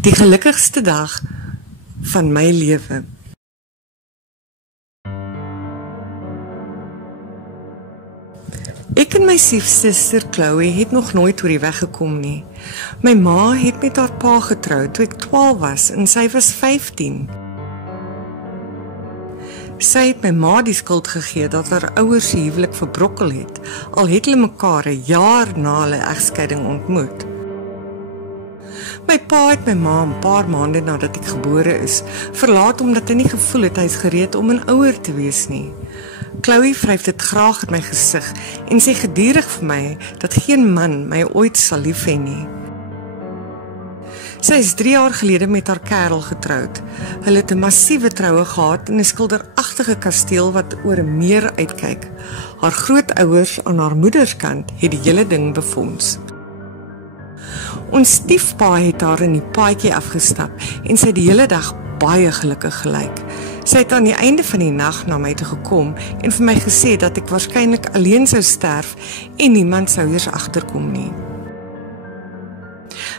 Die gelukkigste dag van my lewe. Ek en my stiefsuster Chloe het nog nooit oor die weg gekom nie. My ma het met haar pa getrou toe ek 12 was en sy was 15. Sy het my ma die skuld gegee dat haar ouers se huwelik verbrokkel het, al het hulle mekaar 'n jaar na hulle egskeiding ontmoet. My pa het my ma 'n paar maande nadat ek gebore is, verlaat omdat hy nie gevoel het hy is gereed om 'n ouer te wees nie. Chloe vryf dit graag in my gesig en sê gedurig vir my dat geen man my ooit sal lief hê nie. Sy is 3 jaar gelede met haar kerel getroud. Hulle het 'n massiewe troue gehad in 'n skilderagtige kasteel wat oor 'n meer uitkyk. Haar grootouers aan haar moederskant het die hele ding befonds. Ons stiefpa het haar in die paadjie afgestap en sy het die hele dag baie gelukkig gelyk. Sy het aan die einde van die nag na my toe gekom en vir my gesê dat ek waarskynlik alleen sou sterf en niemand sou eers agterkom nie.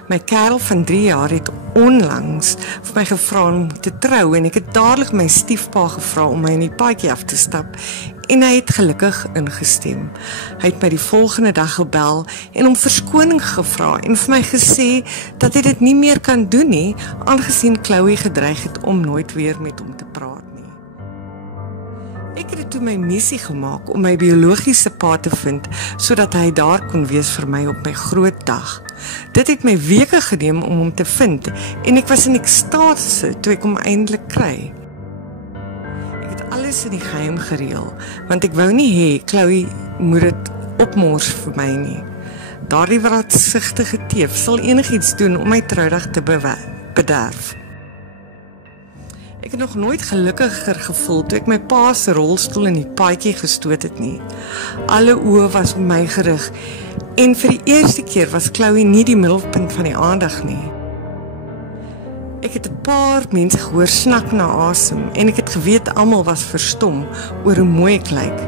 My kerel van 3 jaar het onlangs vir my gevra om te trou en ek het dadelik my stiefpa gevra om my in die paadjie af te stap en hy het gelukkig ingestem. Hy het my die volgende dag gebel en om verskoning gevra en vir my gesê dat hy dit nie meer kan doen nie, aangesien Chloe gedreig het om nooit weer met hom te praat nie. Ek het dit toe my missie gemaak om my biologiese pa te vind, sodat hy daar kon wees vir my op my groot dag. Dit het my weke geneem om hom te vind en ek was in ekstase toe ek hom eintlik kry. Ek het alles in die geheim gereël, want ek wou nie hê Chloe moet dit opmors vir my nie. Daardie wraaksigtige teef sal enigiets doen om my troudag te bederf. Ek het nog nooit gelukkiger gevoel toe ek my pa se rolstoel in die paadjie gestoot het nie. Alle oë was op my gerig en vir die eerste keer was Chloe nie die middelpunt van die aandag nie. Ek het 'n paar mense gehoor snak na asem en ek het geweet almal was verstom oor hoe mooi ek lyk.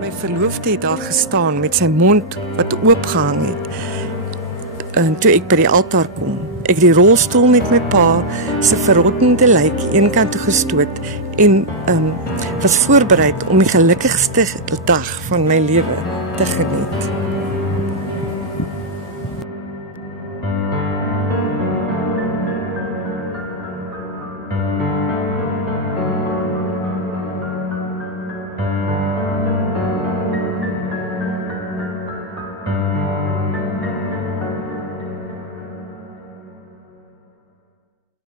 My verloofde het daar gestaan met sy mond wat oopgehang het. En toe ek by die altaar kom, ek die rolstoel met my pa se verrottende lijk eenkant toe gestoot en was voorbereid om die gelukkigste dag van my lewe te geniet.